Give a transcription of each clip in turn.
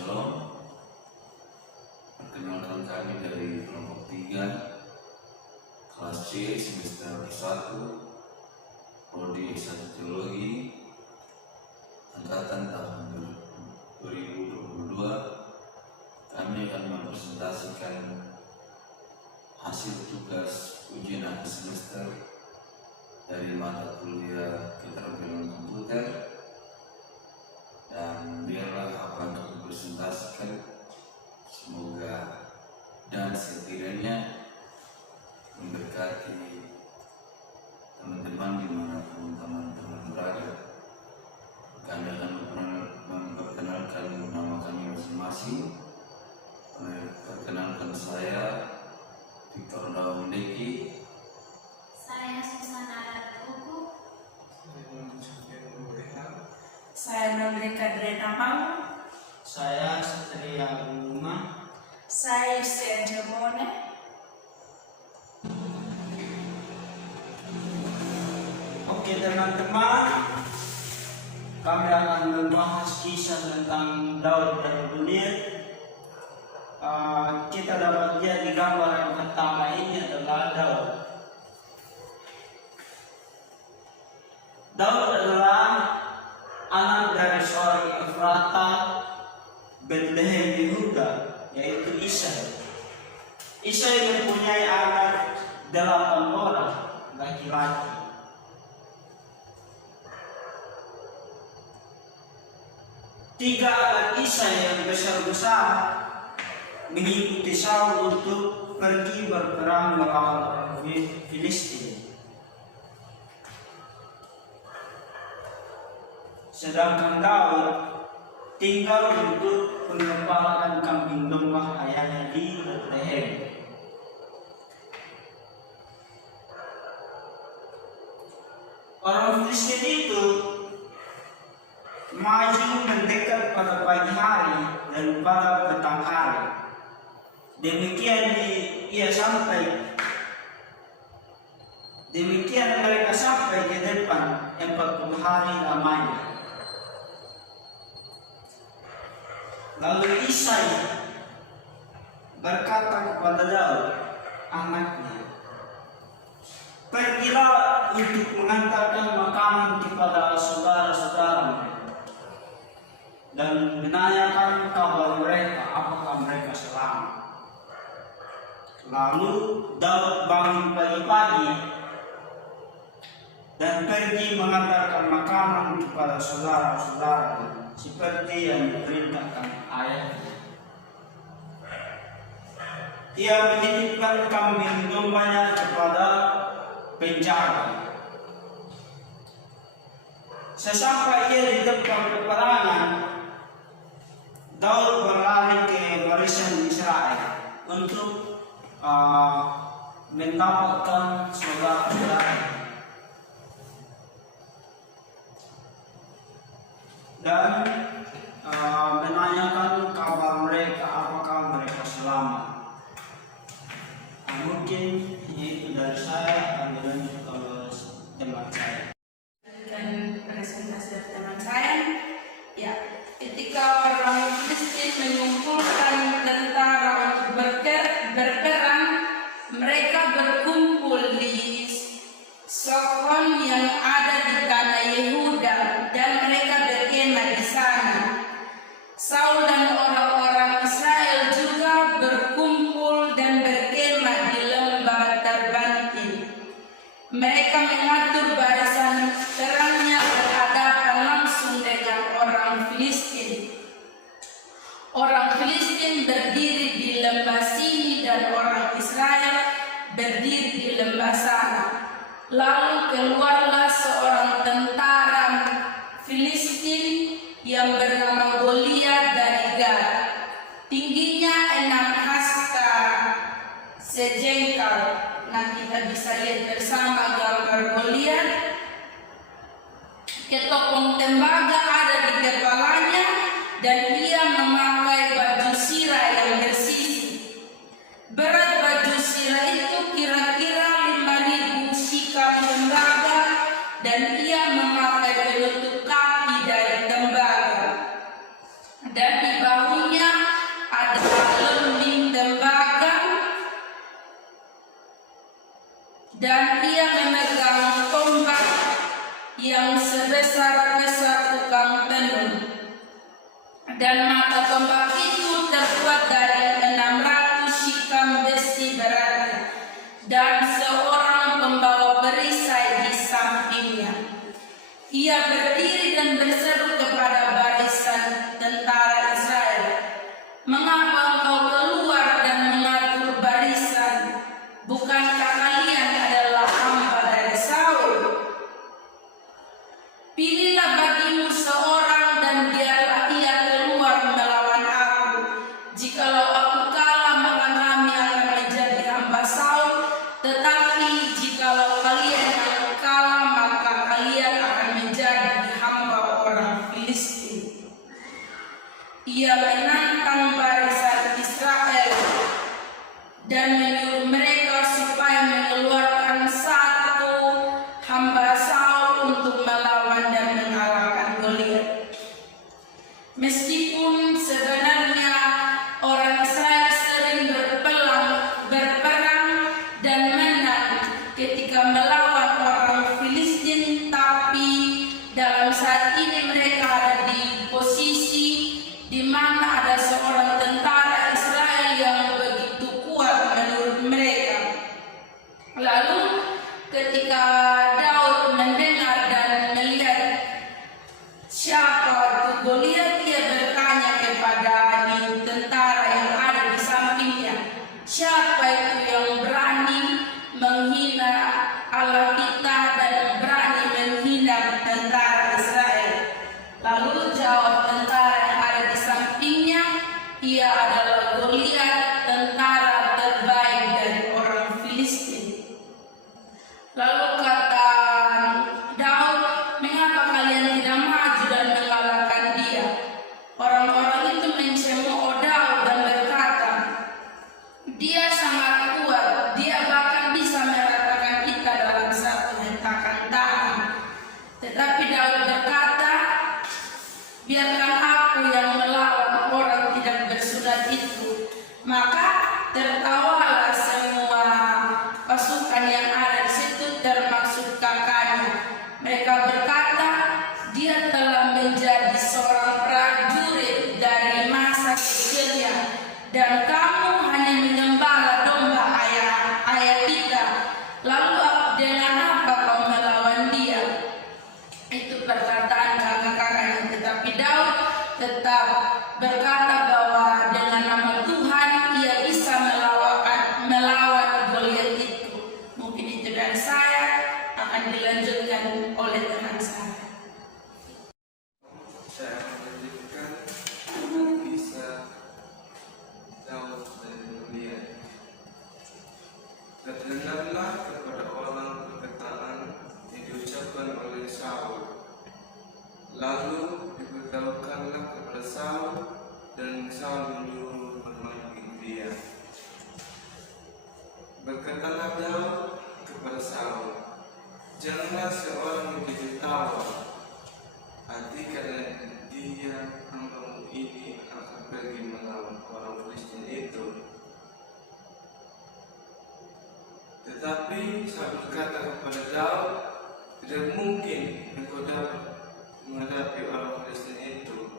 Shalom. Perkenalkan kami dari kelompok 3 kelas C semester 1 prodi S1 Teologi angkatan tahun 2022. Kami akan mempresentasikan hasil tugas ujian akhir semester dari mata kuliah keterampilan komputer, dan biarlah apa yang kami presentasikan semoga dan setidaknya memberkati teman-teman dimanapun teman-teman berada. Kami akan memperkenalkan nama kami masing-masing. Perkenalkan saya Victor Daumdeki. Saya Susana Ratuku. Saya Nondrika Drenahau. Saya Satria Uma. Saya Yustian Jemone. Oke teman-teman, kami akan membahas kisah tentang Daud dan Goliat. Kita dapat lihat di gambar yang pertama ini adalah Daud. Daud adalah anak dari seorang Efrata Bethlehem Yehuda, yaitu Isai. Isai mempunyai anak 8 orang laki-laki. Tiga anak Isai yang besar-besar mengikuti Saul untuk pergi berperang melawan orang Filistin. Sedangkan Daud tinggal untuk pengembalaan kambing domba ayahnya di Bethlehem. Orang Filistin itu maju mendekat pada pagi hari dan pada petang hari. Demikian mereka sampai ke depan 40 hari lamanya. Lalu Isai berkata kepada Daud, anaknya, pergilah untuk mengantarkan makanan kepada saudara-saudaramu dan menanyakan kabar mereka apakah mereka selamat. Lalu Daud bangun pagi-pagi dan pergi mengantarkan makanan kepada saudara-saudaranya seperti yang diperintahkan ayahnya. Ia menitipkan kambing dombanya kepada penjaga. Sesampai ia di tempat peperangan, Daud berlari ke barisan Israel untuk mendapatkan saudara-saudaranya dan menanyakan kabar mereka apakah mereka selamat. Mungkin itu dari saya, akan dilanjut oleh teman saya. Dan presentasi dari teman saya, ya, ketika orang Filistin mengumpulkan tentara untuk berperang, mereka berkumpul di Sokron yang ada di tanah Yehuda dan mereka berkemah di sana. Saul dan orang-orang Israel juga berkumpul dan berkemah di lembah terbanting. Mereka mengatur barisan perangnya berhadapan langsung dengan orang Filistin. Orang Filistin berdiri di lembah sini dan orang Israel berdiri di lembah sana. Lalu keluarlah seorang tentara Filistin yang bernama Goliat dari Gad. Tingginya 6 hasta sejengkal. Nah, kita bisa lihat bersama gambar Goliat. Ketopong tembaga ada di kepalanya dan ia memakai baju sirah yang bersisi. Berat baju sirah itu kira-kira 5.000 sikam tembaga dan ia memakai penutup kaki dari tembaga. Dan di bahunya Ia berdiri dan berseru kepada barisan tentara Israel, "Mengapa engkau keluar dan mengatur barisan? Bukankah kalian adalah hamba dari Saul? Pilihlah bagimu seorang dan biarlah ia keluar melawan aku. Jikalau aku kalah, maka kami akan menjadi hamba Saul. Tetapi jikalau kalian kalah, maka kalian akan menjadi hamba orang Filistin." Ia menantang barisan Israel dan menyuruh mereka supaya mengeluarkan satu hamba Saul untuk melawan dan mengalahkan Goliat. Meskipun sebenarnya orang Israel sering berperang dan menang ketika melawan orang Filistin, tapi dalam saat ini mereka ada di posisi di mana ada seorang tentara Israel yang begitu kuat menurut mereka. Lalu ketika Daud mendengar dan melihat siapa itu Goliat, ia bertanya kepada tentara yang ada di sampingnya, "Siapa itu yang berani menghina Allah kita dan berani menghina tentara Israel?" Lalu jawab tentara yang ada di sampingnya, "Ia adalah Goliat, tentara terbaik dari orang Filistin." Lalu kata Daud, "Mengapa kalian tidak maju dan mengalahkan dia?" Orang-orang itu mencemooh Daud dan berkata, "Dia sangat kuat, dia bahkan bisa meratakan kita dalam satu hentakan tangan." Tetapi Daud berkata, "Biarkan aku yang melawan orang tidak bersunat itu." Maka tertawalah semua pasukan yang ada di situ, termasuk kakaknya. Mereka berkata, "Dia telah menjadi seorang prajurit dari masa kecilnya, dan kamu hanya menyembah domba ayah kita. Lalu dengan apa kau melawan dia?" Itu perkataan kakak-kakaknya. Tetapi Daud tetap berkata bahwa dengan nama Tuhan ia bisa melawan Goliat itu. Mungkin itu dari saya, akan dilanjutkan oleh teman saya. Saya akan melanjutkan kisah Daud dan Goliat. Terdengarlah kepada orang perkataan yang diucapkan oleh Saul. Lalu diberitahukanlah kepada Saul, dan Saul menyuruh memanggil dia. Berkatalah Daud kepada Saul, "Janganlah seorang menjadi tawa hati karena dia hambamu ini akan pergi melawan orang Filistin itu." Tetapi Saul berkata kepada Daud, "Tidak mungkin engkau dapat menghadapi orang Filistin itu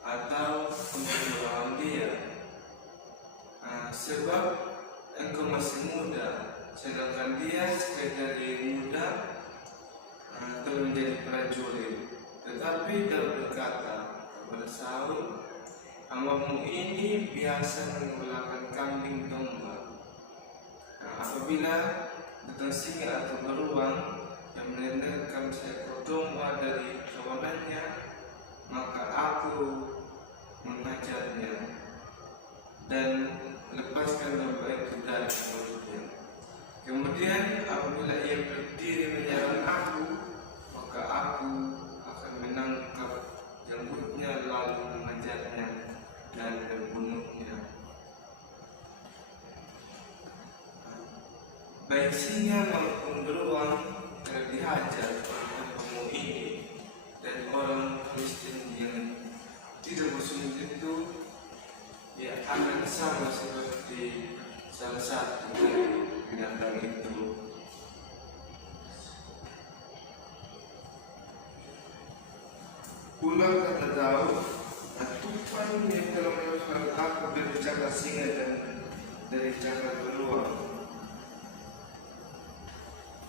atau untuk melawan dia, sebab engkau masih muda, sedangkan dia sekadar muda telah menjadi prajurit." Tetapi Daud berkata kepada Saul, "Hambamu ini biasa menggembalakan kambing domba. Apabila datang singa atau beruang yang menendangkan seekor domba dari kawanannya, maka aku mengajarnya dan lepaskan domba itu dari mulutnya. Kemudian apabila ia berdiri menyerang aku, maka aku akan menangkap janggutnya lalu mengajarnya dan membunuhnya." Baik singa maupun beruang telah dihajar oleh hambamu ini, dan orang Filistin yang tidak bersunat itu ya akan sama seperti salah satu dari binatang itu. Pula kata Daud, "Tuhan yang telah melepaskan aku dari cakar singa dan dari cakar beruang,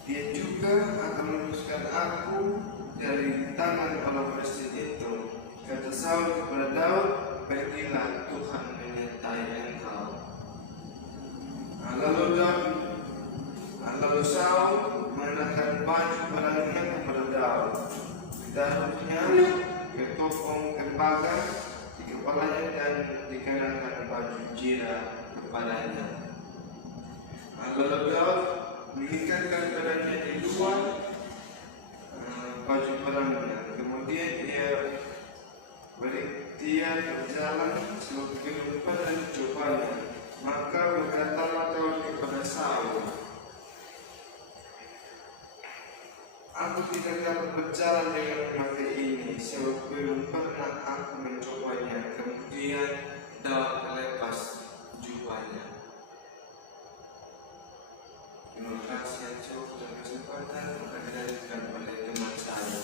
Dia juga akan melepaskan aku dari tangan orang Filistin itu. Kata Saul kepada Daud, pergilah, Tuhan menyertai engkau. Lalu Saul mengenakan baju perangnya kepada Daud, ditaruhnya ketopong tembaga di kepalanya dan dikenakan baju jira kepadanya. Lalu Daud mengikatkan badannya di luar baju perangnya. Kemudian dia berjalan sebelum pada cobanya. Maka berkatalah Daud kepada Saul, aku tidak dapat berjalan dengan memakai ini, sebab belum pernah aku mencobanya. Kemudian Daud melepas jubahnya. Terima kasih Acok dan kesempatan maka dilanjutkan oleh teman saya.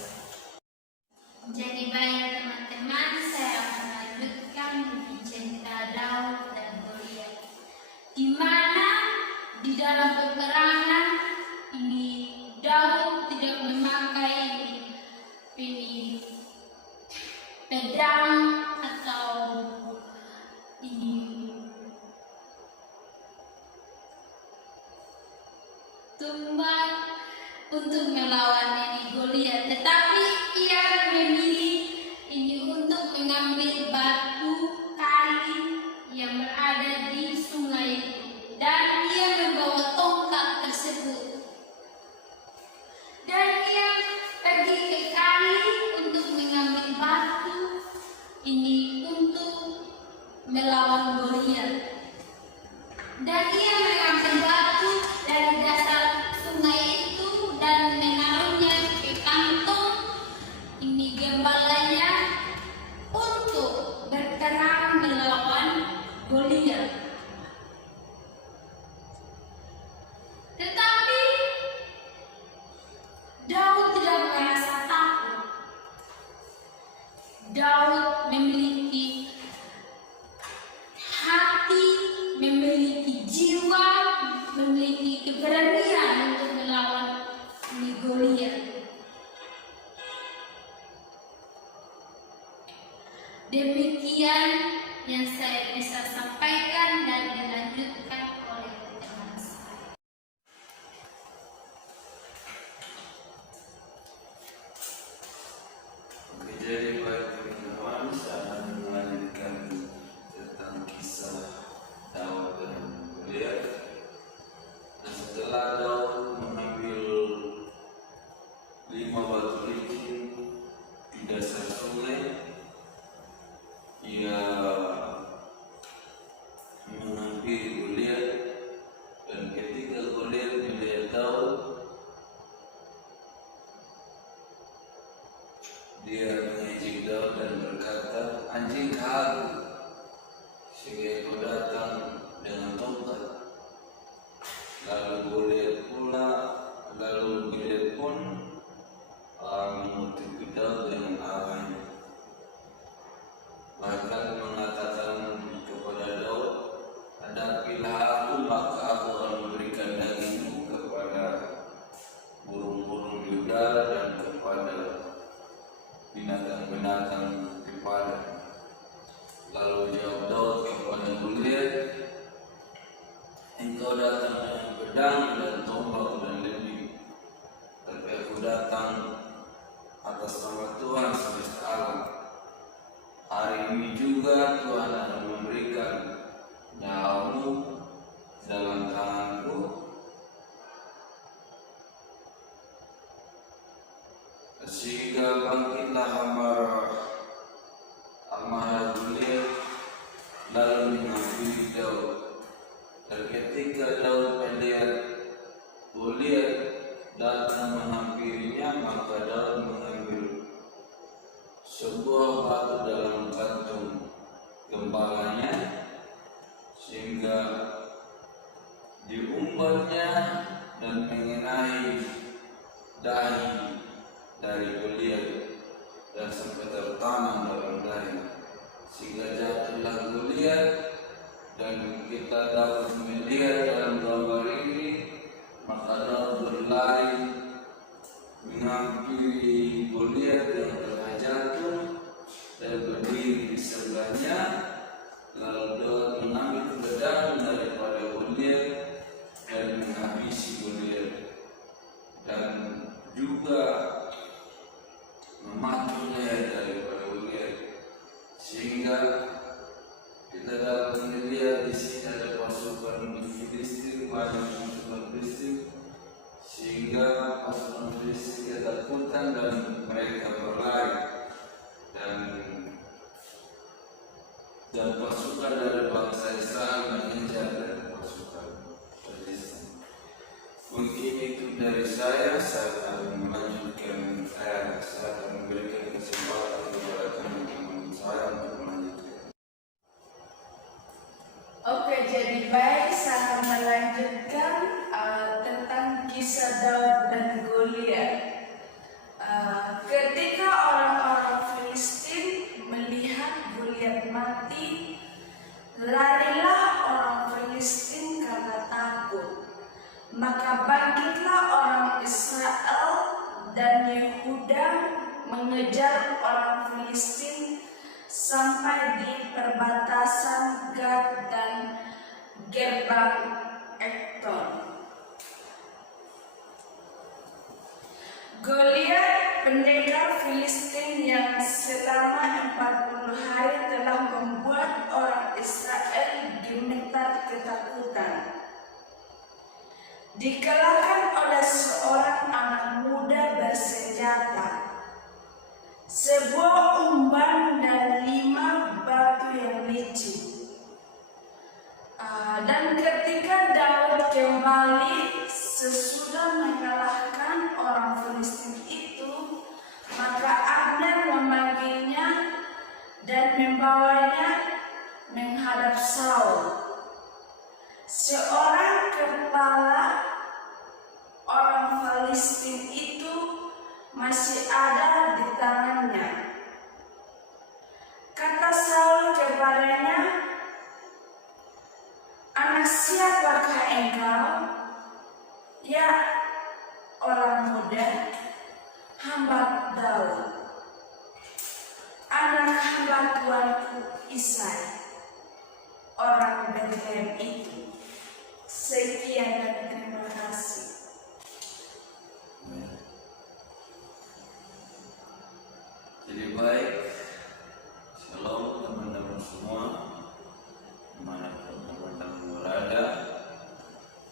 Jadi baik teman-teman, saya akan melanjutkan cerita Daud dan Goliat, di mana di dalam peperangan ini Daud tidak memakai ini pedang atau ini tumbal untuk melawan ini Goliat, tetapi ia memilih ini untuk mengambil batu kali yang berada di sungai itu, dan ia membawa tongkat tersebut, dan ia pergi ke kali untuk mengambil batu ini untuk melawan Goliat, dan ia mengambil batu dari dasar sungai itu dan menaruhnya ke kantong ini gembalanya untuk berperang melawan Goliat. Tetapi Daud tidak merasa takut. Daud memiliki hati, memiliki jiwa, memiliki keberanian untuk melawan Goliat. Demikian yang saya bisa sampaikan dan dilanjutkan oleh teman saya. Oke, jadi baik teman-teman, saya akan melanjutkan tentang kisah Daud dan Goliat. Dan setelah Daud mengambil 5 batu licin di dasar sungai, ia menghampiri Goliat, dan ketika Goliat melihat Daud, dia mengejek Daud dan berkata, anjing kagu, sehingga kau datang dengan tongkat. Lalu Goliat pun mengikuti Daud dengan arahnya, bahkan mengatakan kepada Daud, hadapilah aku, maka aku akan memberikan dagingmu kepada burung-burung di udara dan kepada binatang-binatang di padang. Lalu jawab Daud kepada Goliat, engkau datang dengan pedang dan tombak dan lebih, tapi aku datang atas nama Tuhan semesta alam. Hari ini juga Tuhan akan memberikan nyawamu dalam tanganku, sehingga bangkitlah amarah Goliat lalu menghampiri Daud. Dan ketika Daud melihat Goliat datang menghampirinya, maka Daud mengambil sebuah batu dalam kantung gembalanya, sehingga diumbarnya dan mengenai dahi dari Goliat dan sampai tertanam dalam dahi, sehingga jatuhlah Goliat. Dan kita dapat melihat dalam gambar ini, maka Daud berlari menghampiri Goliat yang telah jatuh dan berdiri di sebelahnya. Lalu Daud mengambil pedang daripada Goliat dan menghabisi Goliat, dan juga memacu leher daripada Goliat, sehingga kita dapat melihat di sini ada pasukan Filistin, banyak pasukan Filistin, sehingga pasukan Filistin ketakutan dan mereka berlari, dan pasukan dari bangsa Israel mengejar dari pasukan Filistin. Mungkin itu dari saya akan melanjutkan, saya akan memberikan kesempatan kepada teman-teman saya untuk melanjutkan. Oke, jadi baik, saya akan melanjutkan tentang kisah Daud dan Goliat. Ketika orang-orang Filistin melihat Goliat mati, larilah orang Filistin karena takut. Maka bangkitlah orang Israel dan Yehuda mengejar orang Filistin sampai di perbatasan Gad dan gerbang Ekton. Goliat, pendekar Filistin yang selama 40 hari telah membuat orang Israel gemetar ketakutan, dikalahkan oleh seorang anak muda bersenjata, sebuah umban dan 5 batu yang licin. Dan ketika Daud kembali sesudah mengalahkan orang Filistin itu, maka Abner memanggilnya dan membawanya menghadap Saul. Seorang kepala orang Filistin itu masih ada di tangannya. Kata Saul kepadanya, "Anak siapakah engkau?" "Ya, orang muda, hamba Daud, anak hamba tuanku Isai, orang Betlehem itu." Sekian dan terima kasih. Jadi baik, shalom teman-teman semua, dimanapun teman-teman berada.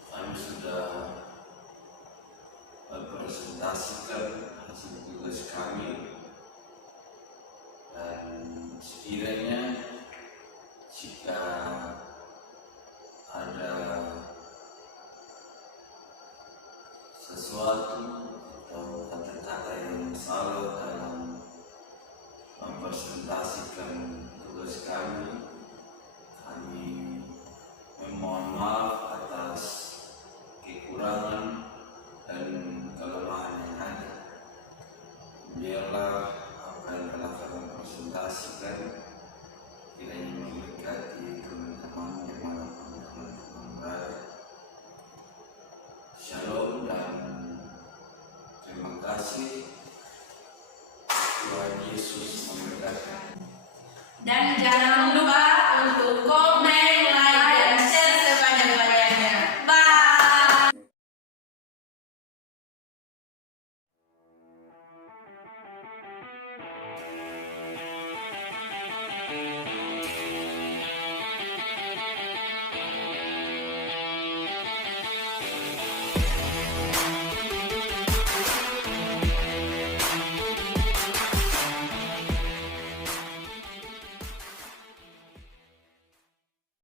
Kami sudah mempresentasikan hasil tugas kami, dan sekiranya jika